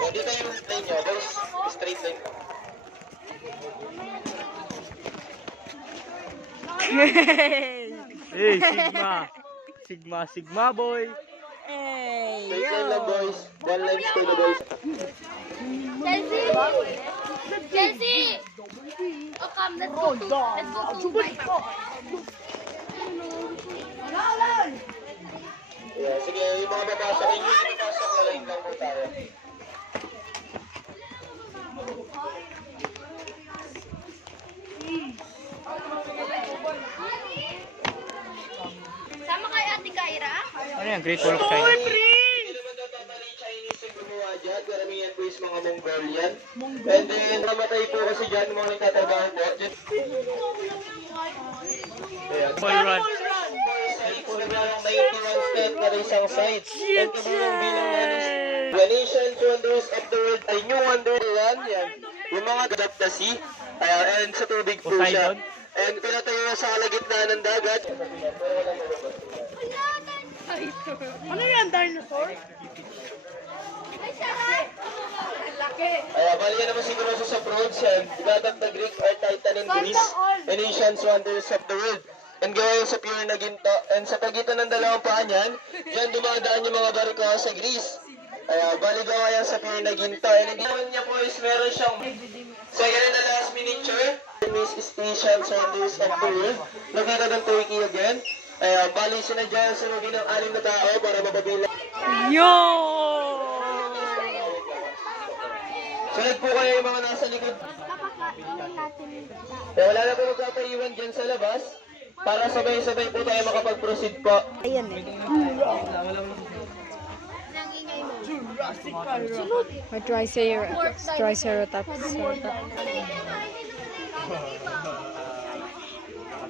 Yan, dito yung lane nyo. Boys, straight line lang. Hey, Sigma boy. Straight line lang, boys. One line to the boys. Chelsea! Oh, come, let's go to my Yeah, sige, yung mga babasa rin yun, pasok na line lang po tayo. Sama kay Ate Kyra? Ano yan? Great Wall of China. Hindi naman tatapali Chinese yung gumawa dyan. Karamihan po is mga Mongolian. And then, namatay po kasi dyan mga nagtatrabaho po. Ayan. Ball run. Nagkaroon 91 step na isang side. And kabilang bilang the nations wonders of the world ay new wonderland. Yan. Yung mga gadap na sea. And sa tubig po siya. Poseidon? And pinatayo na sa kalagitnaan ng dagat. Ano yan, dinosaur? Ay, sarap! Laki! Bali yan naman siguro sa approach yan. Dagat na Greek or Titan in Greece. The nations wonders of the world. And gawa sa pure na ginto. And sa pagitan ng dalawang paa niyan, diyan dumadaan yung mga barko sa Greece. Bali gawa yan sa pure na ginto. And hindi naman niya po is meron siyang second and the last miniature. Miss Station Wonders of the World. Nakita ng Turkey again. Bali sinadya sa mga ng 6 na tao para mapabilang. Yo! Sunod po kayo yung mga nasa likod. Wala na po magpapaiwan dyan sa labas. Para sabay-sabay po tayo makapag-proceed po. Ayan eh. Nangingay mo. May triceratops.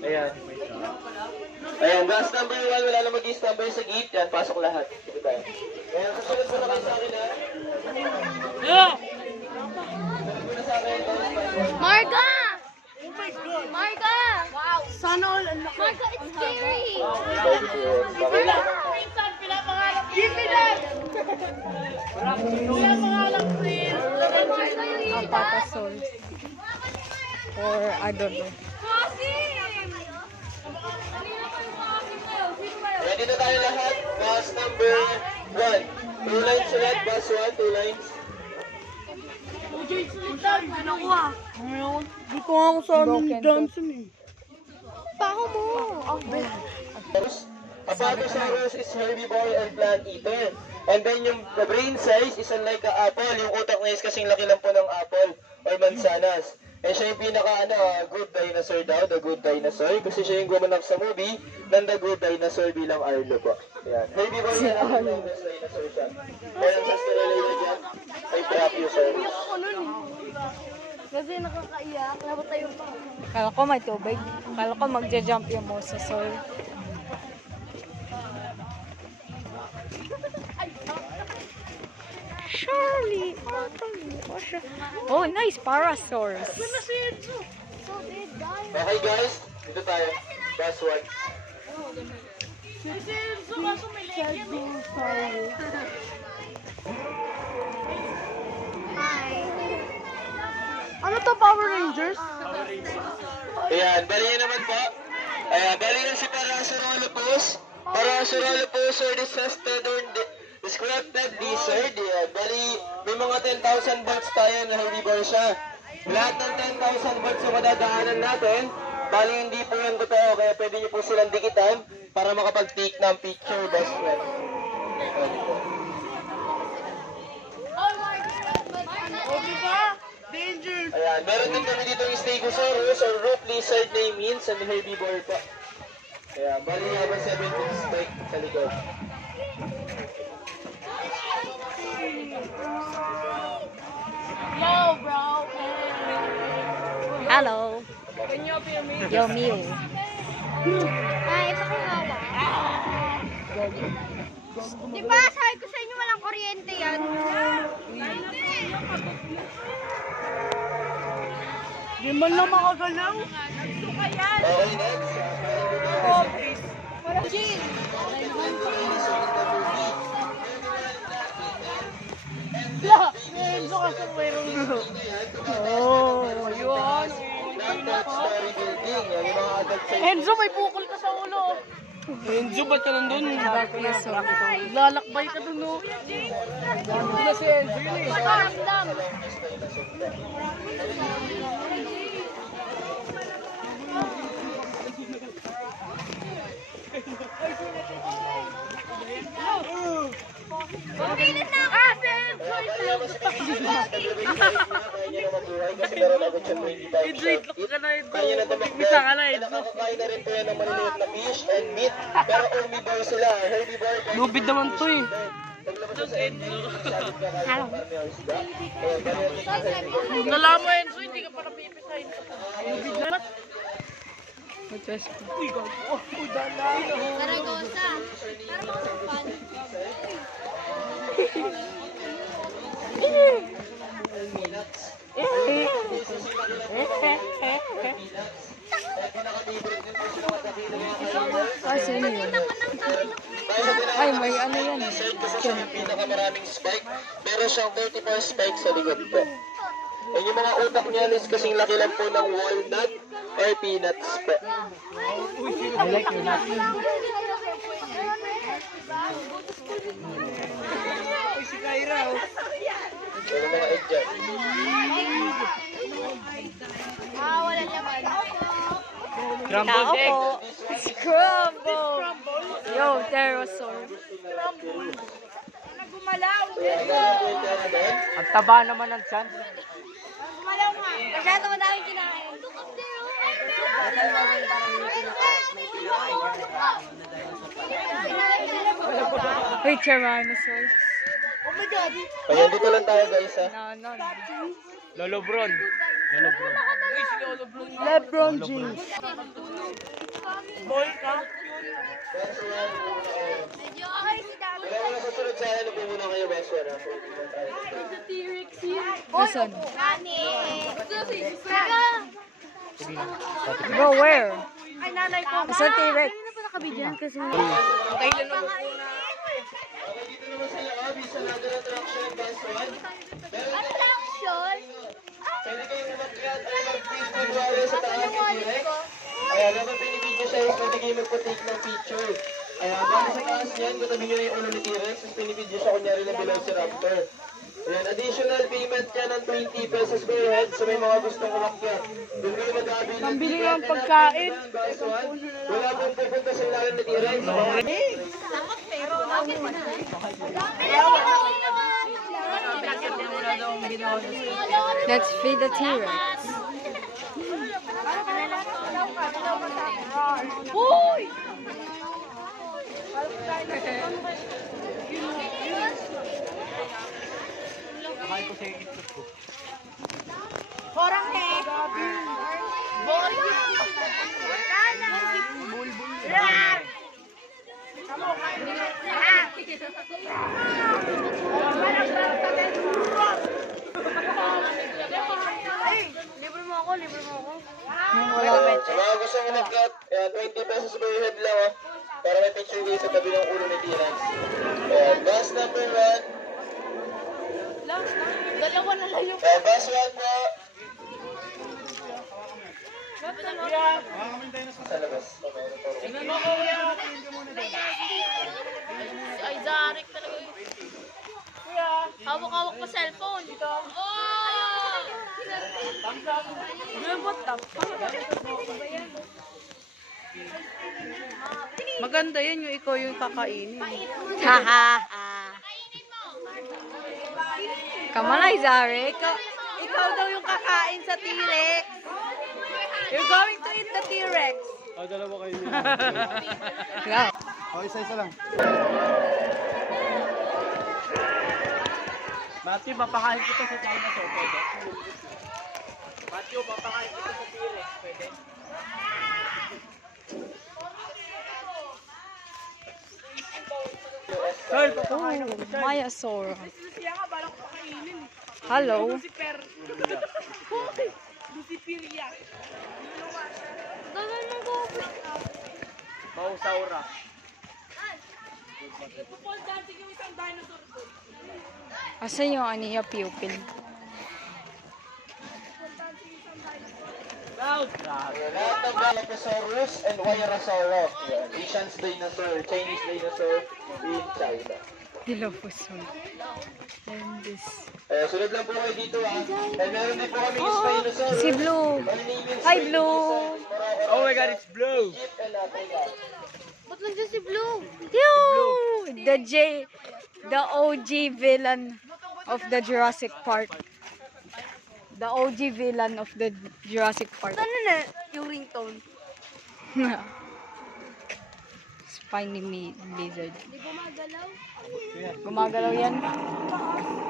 Ayan. Ayan, bus number 1, wala na mag-i-standby sa gate. Yan, pasok lahat. Sige tayo. Ayan, kasunod po na kayo sa akin ha. Yeah! Kasunod po na sa akin. Marga! Oh my God! Marga! Wow! Sana all ang laki. Marga, it's scary! Okay lang. Minsan, pinapangarap. Gipilan! Pinapangarap, please. Marga, yung hita! Apatosaurus. Or, I don't know. Ready na tayo lahat. Bus number 1. 2 lines ulit. Bus 1, 2 lines. Ngayon, di ko nga ako sa amin Johnson eh. Paho mo! Apatosaurus is herbivore and plant eater. And then yung the brain size is unlike a apple. Yung utak niya is kasing laki lang po ng apple or mansanas. And siya yung pinaka good dinosaur daw, the good dinosaur. Kasi siya yung gumanap sa movie ng the good dinosaur bilang Arlo po. Ayan. Herbivore na lang yung dinosaur siya. Kaya ang sastaralay dyan ay Brachiosaurus. Kasi nakakaiyak. Dapat tayo pa. Kala ko may tubig. Kala ko magja-jump yung mosasaur. Charlie! Oh, nice! Parasaurus! Okay guys, dito tayo. Bus 1. Ano to, Power Rangers? Ayan, bali yun naman po. Ayan, bali yun si Parasaurolophus. Parasaurolophus or the descripted lizard. Ayan, bali may mga 10,000 volts tayo na herbivore siya. Lahat ng 10,000 volts na madadaanan natin, bali hindi po yan totoo, kaya pwede niyo po silang dikitan para makapag-take ng picture, best friend. Danger! Ayan, meron din kami dito yung Stegosaurus or rope lizard na yung means and herbivore po. Ayan, bali nga ba 7 feet spike sa likod. Yo, bro! Hello! Yo, Mew! Ay, pakihawa. Di ba, sabi ko sa inyo walang kuryente yan? Di man lang makagalaw. Okay, next. Jean! La! Oh, yun. That story building. Yan yung mga adult sa Enzo, may bukol ka sa ulo. Enzo, ba't ka nandun? Lalakbay ka dun, no? Hindi na si Enzo yun eh. Pakiramdam. Pumilit na ako! Kaya mas kaya niya na mabuhay kasi meron agad siya 25 Wait, look ka na, Enzo. Kaya na tumakbo. Bisa ka na, Enzo. Nakakakain na rin po yan ng maliliit na fish and meat. Pero herbivore sila. Herbivore. Lubid naman to eh. Paglabas sa Enzo, sabi ka kaya marami ang isda. Nala mo, Enzo, hindi ka pa napipisahin. Lubid naman. Uy, gago. Uy, dala. Zaragoza. Para mga sampan. Sino yun? Ay, may ano yan. Kasi siya yung pinakamaraming spike. Meron siyang 34 spikes sa likod po. And yung mga utak niya is kasing laki lang po ng walnut or peanuts po. I like your nut. Si Kyra, oh. Yung mga egg dyan. Wala naman. Scrambled egg. Scramble. Yo, pterosaur. Ang taba naman ng chance. Gumalaw nga. Masyado madaming kinain. Hey, Tyrannosaurus. Kaya dito lang tayo guys ha. No. Lolo Bron. Lolo Bron. Lebron James. Boy ka? Medyo okay si Dami. Wala mga susunod sa akin. Upo muna kayo best one ha. Nasaan? Nani. Bro, where? Ay, nanay ko. Nasaan T-Rex? Kanina pa nakabidyan kasi. Kailan naman? Okay, dito naman sila Abby sa Ladder Attraction best one. Attraction? Pwede kayong umakyat ay mag-Facebook wala sa taas ng T-Rex. Ayan, habang pinipidyo siya is pwede kayong magpa-take ng picture. Ayan, bali sa taas niyan, katabi nyo na yung ulo ni T-Rex, tapos pinipidyo siya kunyari na Velociraptor. Ayan, additional payment ka ng 20 pesos per head sa may mga gustong umakyat. Doon kayo mag-ability. Pambili ng pagkain. Wala pong pupunta sa ilalim ni T-Rex. Let's feed the T-Rex. Uy! Nakain ko sa yung itlog ko. Orang eh. Bol. Libre mo ako. Sa mga gustong umakyat, 20 pesos per head lang para may picture kayo sa tabi ng ulo ni T-Rex. Ayan, bus number 1. Dalawa na lang yung Bus 1 po. Sa labas. Ay, Zarek talaga yun. Hawak-hawak pa cellphone. Oh! Maganda yan yung ikaw yung kakainin. Come on, Izare. Ikaw daw yung kakain sa T-Rex. You're going to eat the T-Rex. Dalawa kayo. Yeah. Isa-isa lang. Matthew, papakain kita sa dinosaur. Pwede? Matthew, papakain kita sa T-Rex. Pwede? Carl, papakain ako. Myasaur. Hello. Mausaura. Asan yung aniya pupil? Lahat ng Dilophosaurus and Wairosaurus. Yan. Asian dinosaur, Chinese dinosaur in China. Dilophosaurus. And this. Sunod lang po kayo dito ah. And meron din po kami yung Spinosaurus. Si Blue. Ang name is Hi, Blue. Spinosaurus, Oh my God, it's blue. Egypt and Africa. Ba't nandiyan si Blue? Yo! The OG villain of the Jurassic Park. The OG villain of the Jurassic Park. Ano na yung ringtone? Spiny lizard. Di ba magalaw? Gumagalaw yan. Gumagalaw.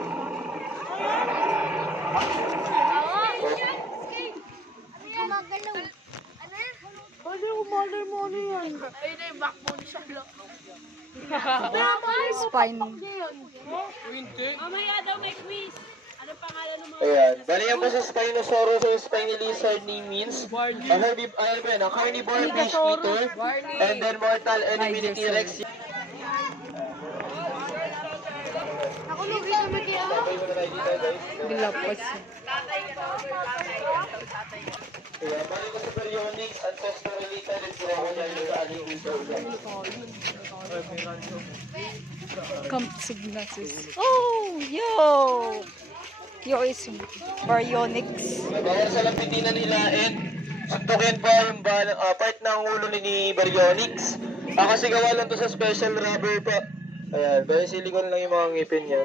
Ano yan? Ayun na yung backbone siya. Spine. Mamaya daw may quiz. Ano pangalan ng mga... Ayan. Bali yan po sa Spinosaurus or spiny lizard name means a carnivore fish eater and then mortal enemy ni T-Rex. Ako lugi naman niya. Okay muna tayo dito guys. Dilophosaurus. Ayan. Bali ko sa Baryonyx, ancestor related and crocodile sa alligator. Compsognathus. Oh, yo! Yo is Baryonyx. Bawal sa lampitin na nila and suntukin pa yung part ng ulo ni Baryonyx. Kasi gawa lang to sa special rubber pa. Ayan, bali silicone lang yung mga ngipin yan.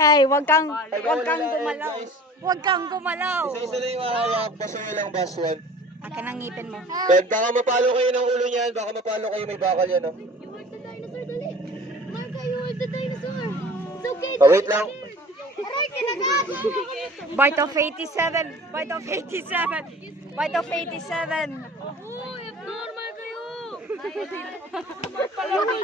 Ay, wag kang bawal gumalaw. guys. Wag kang gumalaw. Isa-isa na yung mahawak, baso lang baswan. Akin ang ngipin mo. Kaya baka mapalo kayo ng ulo niyan, baka mapalo kayo may bakal yan, oh. You are the dinosaur, dali. Marka, you are the dinosaur. It's okay. Oh, wait lang. Aray, kinagat. Bite of 87. Bite of 87. Bite of 87. Oh, abnormal kayo.